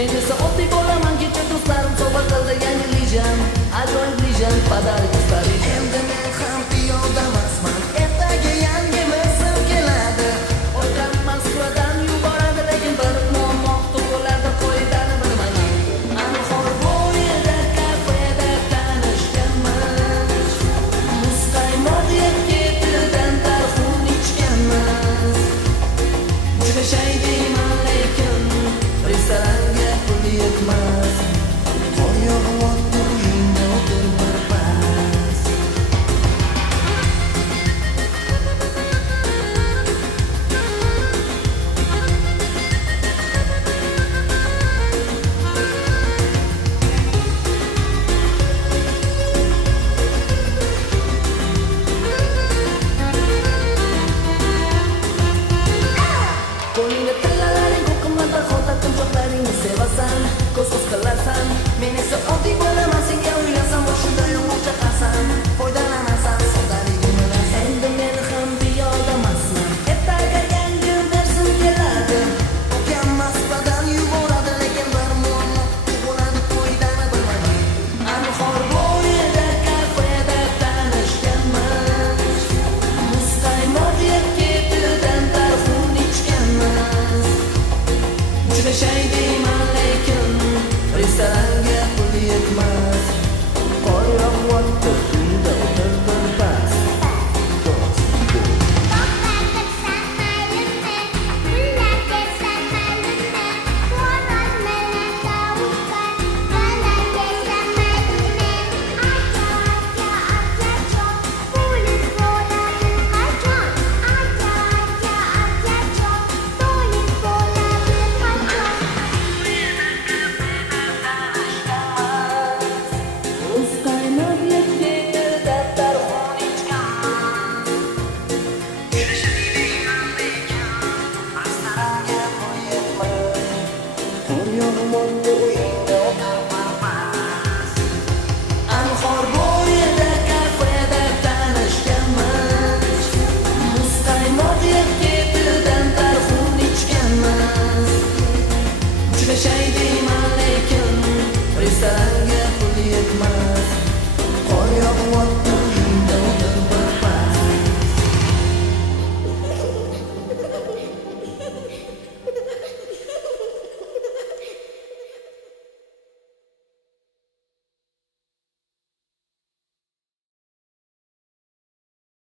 Men esa oddiy bolaman, kecha do'stlarim sovg'a qildi yangi lijam, ajoyib lijam, pодарок starijam. Endi men ham piyodamasman, ertaga yangi mavsum keladi. Odam Moskvadan yuboradi, lekin bir muammo tug'iladi, qoidani bilmayman. Anhor bo'yida kafeda tanishganmiz, muzqaymoq yeb ketidan tarxun ichganmiz. Juda shay deyman, lekin restoranga pul yetmas. Qor yog'yapti, uyingda o'tir birpas. Qo'lingda tillalaring ko'kimlarda xotir timsohlaringni sevasan, ko'z-ko'z qilarsan. Men esa oddiy bo'laman, senga uylansam boshimda yomon chaqasan, foydalanasan soddaligim bilan. Endi men ham piyodamasman, ertaga yangi darsim keladi. Ukam Moskvadan yuboradi, lekin bir muammo tug'iladi, qoidani bilmayman. Anhor bo'yida kafeda tanishganmiz, muzqaymoq yeb ketidan tarxun ichganmiz. Juda shay deyman,